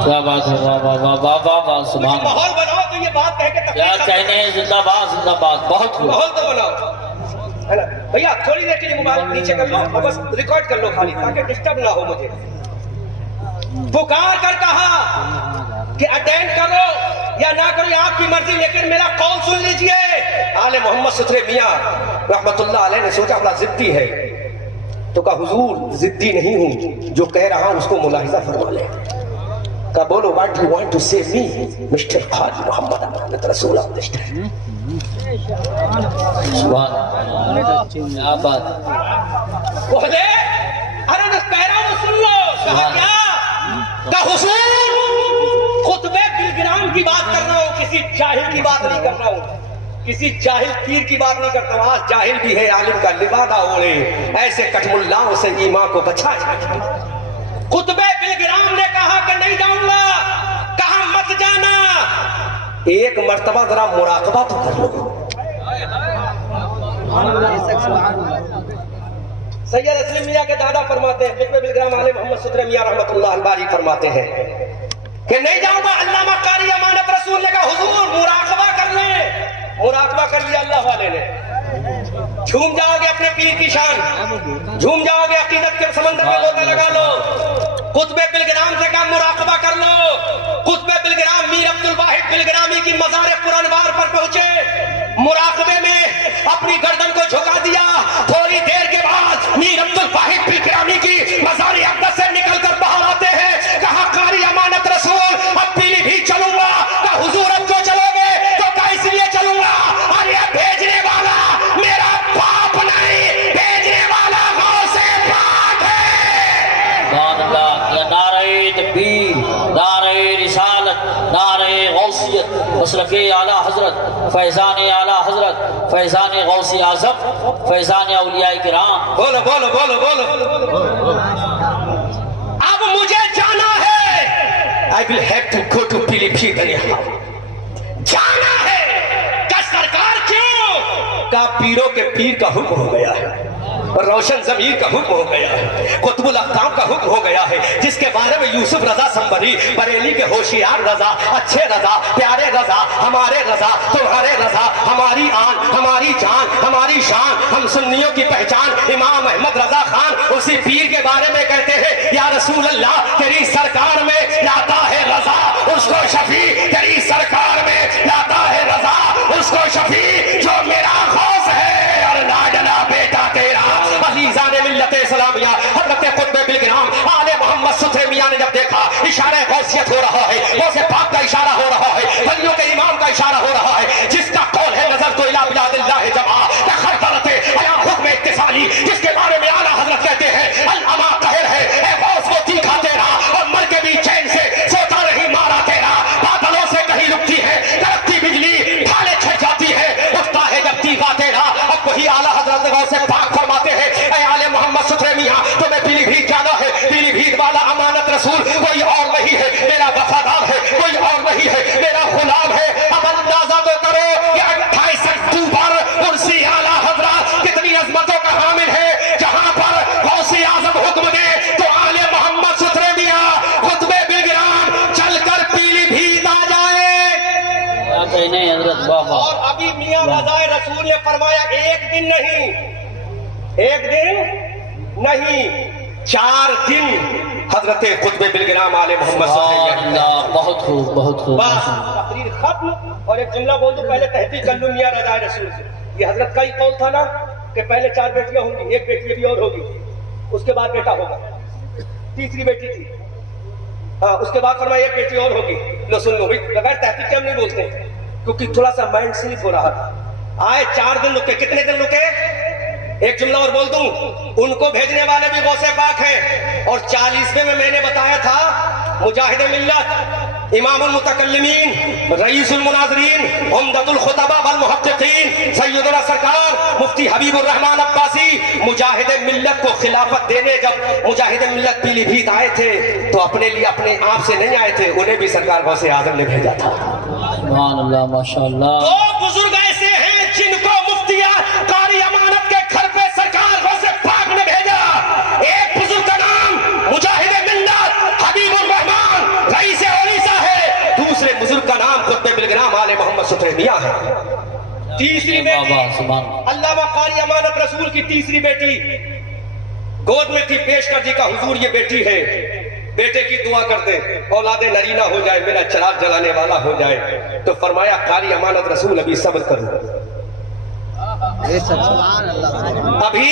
क्या बात है, वाह वाह वाह वाह वाह वाह, सुभान अल्लाह। माहौल बनाओ तो ये बात कह के क्या कहने हैं, जिंदाबाद जिंदाबाद, बहुत हुआ। माहौल तो बनाओ, है ना भैया। थोड़ी देर के लिए मोबाइल नीचे कर लो और बस रिकॉर्ड कर लो खाली, ताकि डिस्टर्ब ना हो मुझे। पुकार कर कहा कि अटेंड करो या ना करो, ये आपकी मर्जी, लेकिन मेरा कौल सुन लीजिए। आले मोहम्मद सुथरे मियां रहमतुल्लाह अलैह ने सोचा बड़ा जिद्दी है, तो कहा हुजूर जिद्दी नहीं हूं, जो कह रहा हूं उसको मुलाहिजा फरमा ले। का बोलो व्हाट यू वांट टू से मी मिस्टर खाजी मोहम्मद अमानत रसूल ऑफ दिस टाइम। सुभान अल्लाह, क्या बात। बोले अरे मैं कह रहा हूं सुन लो। कहा क्या? का हुजूर खुतबे बिलगिराम की बात कर रहा हूं, किसी जाहिल की बात नहीं कर रहा हूं, किसी जाहिल पीर की बात नहीं करता हूं। आज जाहिल भी है, आलिम का लिबादा ओढ़े, ऐसे कठमुल्लाओं से ईमान को बचाए। कुतबे बिलगिराम ने कहा कि नहीं जाऊंगा। कहा मत जाना, एक मर्तबा जरा मुराकबा तो कर लो। सैयद असलम मियां के दादा फरमाते हैं, कुतबे बिलगिराम आले मोहम्मद सुथरे मियां रहमतुल्लाह अलबारी फरमाते हैं कि नहीं जाऊंगा। अल्लामा कारी अमानत रसूल ने कहा हुजूर मुराकबा कर ले। मुराकबा कर लिया अल्लाह वाले ने। झूम जाओगे अपने पीर की शान, झूम जाओगे, अकीदत के समंदर में गोता लगा लो। कुतबे बिलगिराम से कहा मुराकबा कर लो। कुतबे बिलगिराम मीर अब्दुल वाहिद बिलगिरामी की मज़ार पुरअनवार पर पहुंचे। مسلک اعلیٰ حضرت فیضان اعلیٰ حضرت فیضان غوث اعظم فیضان اولیاء کرام. بولو بولو بولو بولو. اب مجھے جانا ہے. I will have to go to Pilipit anyhow. جانا ہے. کہ سرکار کیوں؟ کہ پیروں کے پیر کا حکم ہو گیا ہے، روشن ضمیر کا حکم ہو گیا ہے، قطب الاقطاب کا حکم ہو گیا ہے، جس کے بارے میں یوسف رضا سنبری بریلی کے ہوشیار رضا، اچھے رضا، پیارے رضا، ہمارے رضا، تمہارے رضا، ہماری آن، ہماری جان، ہماری شان، ہم سنیوں کی پہچان امام احمد رضا خان اسی پیر کے بارے میں کہتے ہیں یا رسول اللہ تیری سرکار میں لاتا ہے رضا اس کو شفیع، تیری سرکار میں لاتا ہے رضا اس کو شفیع جو میرا غوث ہے اور لاڈلا بیٹا تیرا. عزیزان ملت اسلامیہ حضرت قطب بالگرام آل محمد سترے میاں نے جب دیکھا اشارہ غوثیت ہو رہا ہے، غوث پاک کا اشارہ ہو رہا ہے، ولیوں کے امام کا اشارہ ہو رہا ہے، جس کا قول ہے نظر تو الی بلاد اللہ جمع تخرطرت ایا حکم اتصالی، جس کے بارے میں اعلیٰ حضرت کہتے ہیں الاما قہر ہے، اے غوث وہ تیکھا تیرا اور مر کے بھی چین سے سوتا نہیں مارا تیرا. بادلوں سے کہیں رکتی ہے کڑکتی بجلی ڈھالے چھٹ جاتی ہے، اٹھتا ہے جب تیکھا تیرا. اب وہی اعلیٰ حضرت غوث پاک فرماتے ہیں اے آل محمد سترے میاں تمہیں پیلی بھیت جانا ہے. پیلی بھیت والا امانت رسول کوئی اور نہیں ہے، میرا وفادار ہے، کوئی اور نہیں ہے، میرا غلام ہے. اب اندازہ تو کرو کہ 28 اکتوبر کرسی اعلیٰ حضرت کتنی عظمتوں کا حامل ہے. جہاں پر غوث اعظم حکم دے تو آل محمد سترے میاں خطب بالگرام چل کر پیلی بھیت آ جائے. کہنے حضرت بابا. اور ابھی میاں رضا رسول نے فرمایا ایک دن نہیں، ایک دن نہیں، 4 دن حضرت قطب بالگرام آل محمد صلی اللہ علیہ وسلم. بہت خوب بہت خوب. بس تقریر ختم. اور ایک جملہ بول دو پہلے تحقیق کر لوں میاں رضا رسول سے. یہ حضرت کا ہی قول تھا نا کہ پہلے 4 بیٹیاں ہوں گی، ایک بیٹی بھی اور ہوگی، اس کے بعد بیٹا ہوگا، تیسری بیٹی تھی. اس کے بعد فرمایا ایک بیٹی اور ہوگی. لو سن لو بغیر تحقیق کے ہم نہیں بولتے کیونکہ تھوڑا سا مائنڈ سلپ ہو رہا تھا. آئے 4 دن رکے. کتنے دن رکے؟ ایک جملہ اور بول دوں، ان کو بھیجنے والے بھی غوث پاک ہیں. اور 40ویں میں میں نے بتایا تھا مجاہد ملت، امام المتکلمین، رئیس المناظرین، عمدۃ الخطباء والمحققین، سیدنا سرکار مفتی حبیب الرحمن عباسی مجاہد ملت کو خلافت دینے جب مجاہد ملت پیلی بھیت آئے تھے تو اپنے لیے اپنے آپ سے نہیں آئے تھے، انہیں بھی سرکار غوث اعظم نے بھیجا تھا. سبحان اللہ ماشاء اللہ. 2 بزرگ ایسے ہیں جن کو مفتی قاری امانت کے گھر پہ سرکار غوث پاک نے بھیجا. ایک بزرگ کا نام مجاہد ملت حبیب الرحمن رئیس اولیسا ہے، دوسرے بزرگ کا نام قطب بالگرام آل محمد سترے میاں ہے. تیسری بیٹی علامہ قاری امانت رسول کی تیسری بیٹی گود میں تھی، پیش کر دی کا حضور یہ بیٹی ہے، بیٹے کی دعا کر دیں اولاد نرینہ ہو جائے، میرا چراغ جلانے والا ہو جائے. تو فرمایا قاری امانت رسول ابھی صبر کرو، ابھی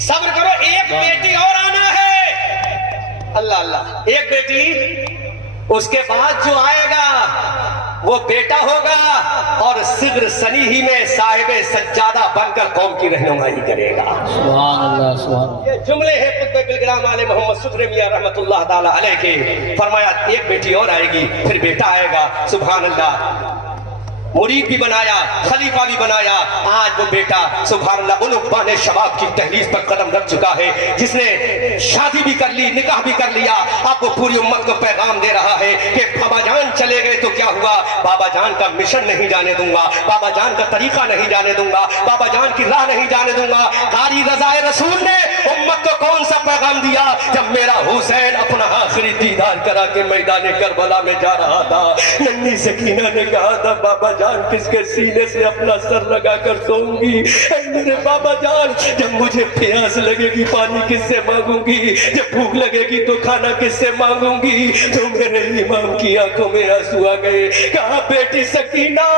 صبر کرو، ایک بیٹی اور آنا ہے. اللہ اللہ. ایک بیٹی، اس کے بعد جو آئے گا وہ بیٹا ہوگا اور صغر سنی ہی میں صاحب سجادہ بن کر قوم کی رہنمائی کرے گا. سبحان اللہ سبحان اللہ. یہ جملے ہیں قطب بالگرام آل محمد سترے میاں رحمت اللہ تعالی علیہ کے. فرمایا ایک بیٹی اور آئے گی، پھر بیٹا آئے گا. سبحان اللہ. مرید بھی بنایا، خلیفہ بھی بنایا. آج وہ بیٹا سبحان اللہ ان عقبان شباب کی تحریض پر قدم رکھ چکا ہے، جس نے شادی بھی کر لی، نکاح بھی کر لیا. اب وہ پوری امت کو پیغام دے رہا ہے کہ بابا جان چلے گئے تو کیا ہوا، بابا جان کا مشن نہیں جانے دوں گا، بابا جان کا طریقہ نہیں جانے دوں گا، بابا جان کی راہ نہیں جانے دوں گا. قاری رضا رسول نے امت کو کون سا پیغام دیا؟ جب میرا حسین اپنا آخری دیدار کرا کے میدان کربلا میں جا رہا تھا، ننھی سکینہ نے کہا تھا بابا جان کس کے سینے سے اپنا سر لگا کر سوؤں گی؟ اے میرے بابا جان، جب مجھے پیاس لگے گی پانی کس سے مانگوں گی؟ جب بھوک لگے گی تو کھانا کس سے مانگوں گی؟ تو میرے امام کی آنکھوں میں آنسو آ گئے. کہا بیٹی سکینہ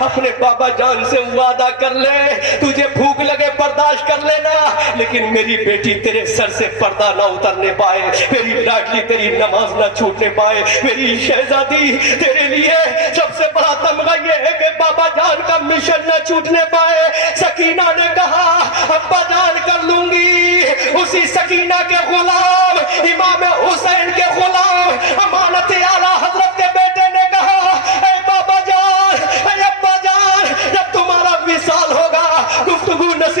اپنے بابا جان سے وعدہ کر لے، تجھے بھوک لگے برداشت کر لینا، لیکن میری بیٹی تیرے سر سے پردہ نہ اترنے پائے، میری لاڈلی تیری نماز نہ چھوٹنے پائے، میری شہزادی تیرے لیے سب سے بڑا تمغہ یہ ہے کہ بابا جان کا مشن نہ چھوٹنے پائے. سکینہ نے کہا ابا جان کر لوں گی. اسی سکینہ کے غلام امام حسین کے غلام امانت اعلیٰ حضرت کے بیٹے نے کہا اے بابا جان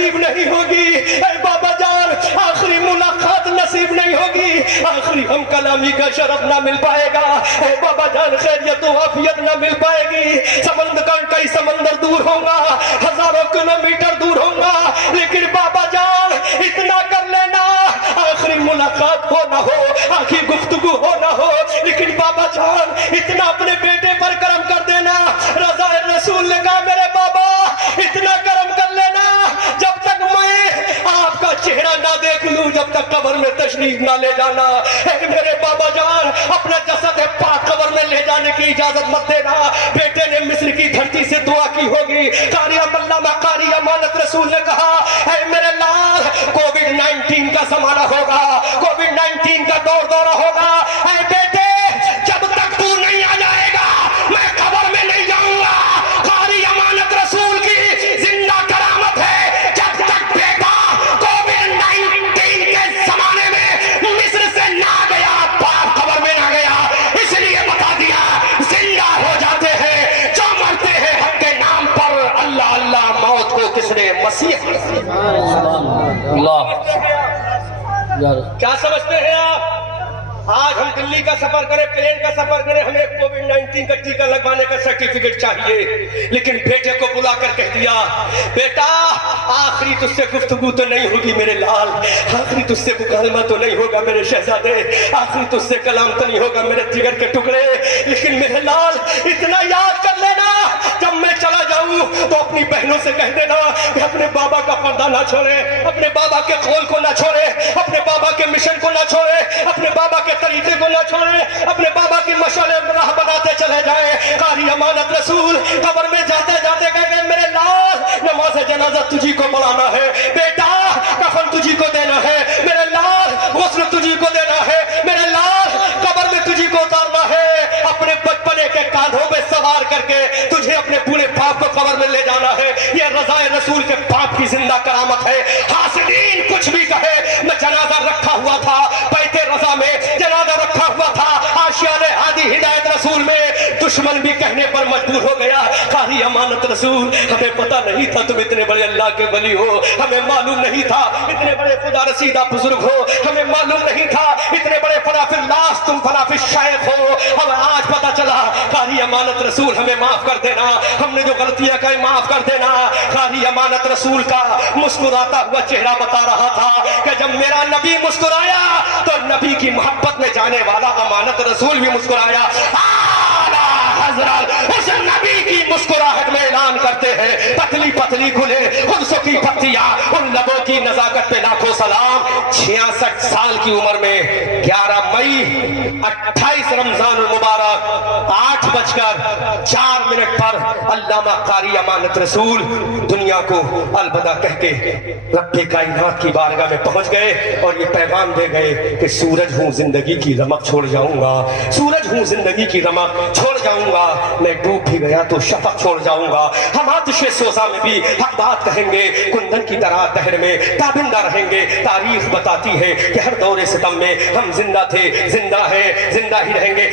नसीब नहीं होगी, ऐ बाबा जान आखिरी मुलाकात नसीब नहीं होगी, आखिरी हम कलामी का शरफ ना मिल पाएगा, ऐ बाबा जान खैरियत व आफियत ना मिल पाएगी। समंदर का कई समंदर दूर होगा, हजारों किलोमीटर दूर होगा, लेकिन बाबा जान इतना कर लेना, आखिरी मुलाकात हो ना हो, आखिरी गुफ्तगू हो ना हो, लेकिन बाबा जान इतना अपने बेटे पर करम कर देना। रज़ा रसूल ने कहा मेरे बाबा इतना करम कर लेना, जब तक मैं आपका चेहरा ना देख लूं, जब तक कब्र में तशरीफ ना ले जाना। मेरे बाबा जान अपना जसद पाक कब्र में ले जाने की इजाजत मत देना। बेटे ने मिस्र की धरती से दुआ की होगी, कारी अल्लामा कारी अमानत रसूल ने कहा है मेरे लाल कोविड-19 का जमाना होगा, कोविड-19 का दौरा होगा, है बेटे जब तक तू नहीं आ जाएगा मैं कब्र में नहीं जाऊंगा। कारी अमानत रसूल की जिंदा करामत है, जब तक बेटा कोविड-19 के जमाने में मिस्र से ना गया, बाप कब्र में ना गया, इसलिए बता दिया जिंदा हो जाते हैं जो मरते हैं हक के नाम पर। अल्लाह अल्लाह मौत को किसने मसीह अल्लाह यार क्या समझते हैं आप? आज हम दिल्ली का सफर करें, प्लेन का सफर करें, हमें कोविड-19 का टीका लगवाने का सर्टिफिकेट चाहिए, लेकिन बेटे को बुला कर कह दिया बेटा आखिरी तुझसे गुफ्तगू तो नहीं होगी मेरे लाल, आखिरी तुझसे मुकालमा तो नहीं होगा मेरे शहजादे, आखिरी तुझसे कलाम तो नहीं होगा मेरे जिगर के टुकड़े, लेकिन मेरे लाल इतना याद कर लेना जब मैं चला जाऊं तो अपनी बहनों से कह देना कि अपने बाबा का पर्दा ना छोड़े, अपने बाबा के कौल को ना छोड़े, अपने बाबा के मिशन को ना छोड़े, अपने बाबा के तरीके को ना छोड़े, अपने बाबा की मशाले राह बनाते चले जाए। कारी अमानत रसूल कब्र में जाते जाते गए मेरे लाल नमाज जनाजा तुझी को पढ़ाना है, बेटा कफन तुझी को देना है, मेरे लाल गुस्ल तुझी को देना है, मेरे लाल कब्र में तुझी को उतारना है, अपने बचपने के कांधों में सवार करके तुझे अपने बूढ़े बाप को कब्र में ले जाना है। ये रज़ाए रसूल के बाप की जिंदा करामत है। हासिदीन कुछ भी कहे, मैं जनाजा रखा हुआ था बैते रज़ा में, जनाजा रखा हुआ था आशियाने आदि हिदायत रसूल में, दुश्मन भी कहने पर मजबूर हो गया कारी अमानत रसूल हमें पता नहीं था तुम इतने बड़े अल्लाह के वली हो, हमें मालूम नहीं था इतने बड़े खुदा रसीदा बुजुर्ग हो, हमें मालूम नहीं था इतने बड़े फनाफिल लाश तुम फनाफिल शायख हो, हमें आज पता चला कारी अमानत रसूल हमें माफ कर देना, हमने जो गलतियां कही माफ कर देना। कारी अमानत रसूल का मुस्कुराता हुआ चेहरा बता रहा था कि जब मेरा नबी मुस्कुराया तो नबी की मोहब्बत में जाने वाला अमानत रसूल भी मुस्कुराया। आला हज़रत उस नबी की मुस्कुराहट में ऐलान करते हैं पतली पतली गुले खुदसों की पत्तियां उन लबों की नजाकत पे लाखों सलाम। 66 साल की उम्र में 11 मई 28 रमजान मुबारक 8:04 पर अल्लामा कारी अमानत रसूल दुनिया को अलविदा कह के रब्बे कायनात की बारगाह में पहुंच गए और ये पैगाम दे गए कि सूरज हूं जिंदगी की रमक छोड़ जाऊंगा, सूरज हूं जिंदगी की रमक छोड़ जाऊंगा, मैं डूब भी गया तो शफक छोड़ जाऊंगा। हम आतिशे सोजा में भी हक बात कहेंगे, कुंदन की तरह दहर में ताबिंदा रहेंगे। तारीख बताती है कि हर दौरे सितम में हम जिंदा थे, जिंदा है, जिंदा ही रहेंगे।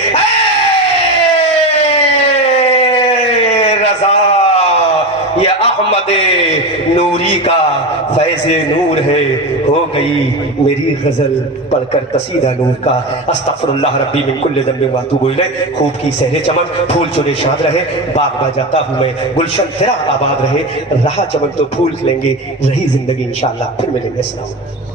रज़ा ये अहमद नूरी का फैज़े नूर है, हो गई मेरी गजल पढ़कर कसीदा नूर का। अस्तगफिरुल्लाह रब्बी मिन कुल्लि ज़ंबिन व अतूबु इलैह। खूब की सहरे चमन फूल चुने शाद रहे, बाग बजाता हूँ मैं गुलशन तेरा आबाद रहे, रहा चमन तो फूल खिलेंगे, रही जिंदगी इंशाअल्लाह फिर मिलेंगे। अस्सलाम।